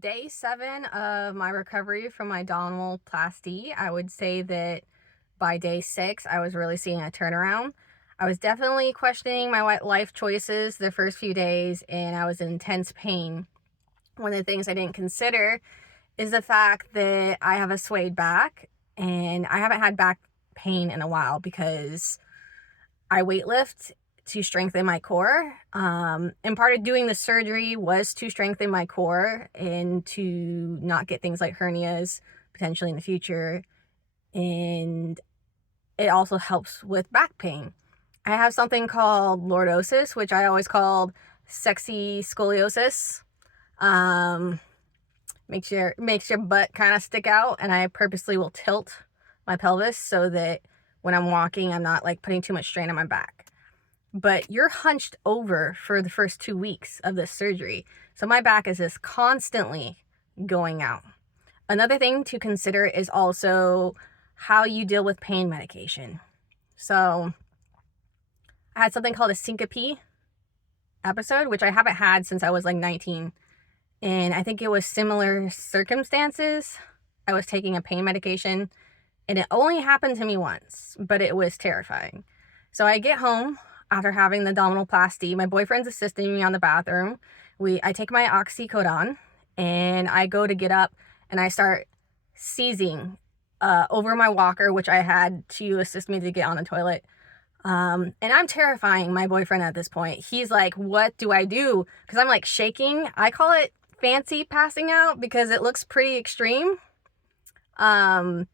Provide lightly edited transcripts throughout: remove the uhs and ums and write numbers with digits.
Day 7 of my recovery from my abdominoplasty, I would say that by day 6, I was really seeing a turnaround. I was definitely questioning my life choices the first few days, and I was in intense pain. One of the things I didn't consider is the fact that I have a swayed back, and I haven't had back pain in a while because I weightlift to strengthen my core. And part of doing the surgery was to strengthen my core and to not get things like hernias potentially in the future. And it also helps with back pain. I have something called lordosis, which I always called sexy scoliosis. Um, makes your butt kind of stick out, and I purposely will tilt my pelvis so that when I'm walking, I'm not like putting too much strain on my back. But you're hunched over for the first 2 weeks of this surgery. So my back is just constantly going out. Another thing to consider is also how you deal with pain medication. So I had something called a syncope episode, which I haven't had since I was like 19. And I think it was similar circumstances. I was taking a pain medication, and it only happened to me once, but it was terrifying. So I get home after having the abdominoplasty. My boyfriend's assisting me on the bathroom. I take my oxycodone, and I go to get up, and I start seizing over my walker, which I had to assist me to get on the toilet. And I'm terrifying my boyfriend at this point. He's like, what do I do? Because I'm like shaking. I call it fancy passing out because it looks pretty extreme. So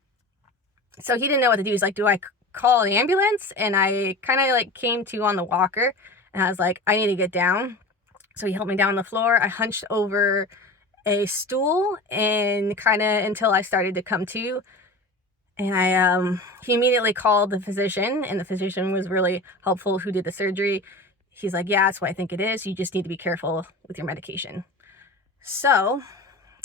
he didn't know what to do. He's like, do I call an ambulance? And I kind of like came to on the walker, and I was like, I need to get down. So he helped me down on the floor. I hunched over a stool and kind of until I started to come to. And he immediately called the physician, and the physician was really helpful who did the surgery. He's like, yeah, that's what I think it is. You just need to be careful with your medication. So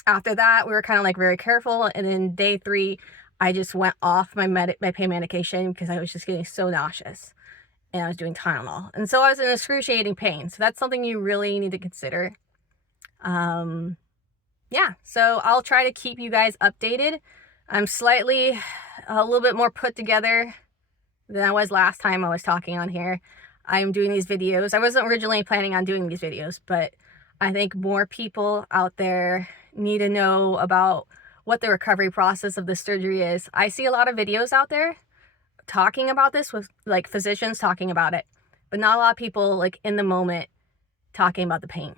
after that, we were kind of like very careful. And then day 3, I just went off my pain medication because I was just getting so nauseous, and I was doing Tylenol. And so I was in excruciating pain. So that's something you really need to consider. Yeah, so I'll try to keep you guys updated. I'm slightly a little bit more put together than I was last time I was talking on here. I'm doing these videos. I wasn't originally planning on doing these videos, but I think more people out there need to know about what the recovery process of the surgery is. I see a lot of videos out there talking about this with like physicians talking about it, but not a lot of people like in the moment talking about the pain.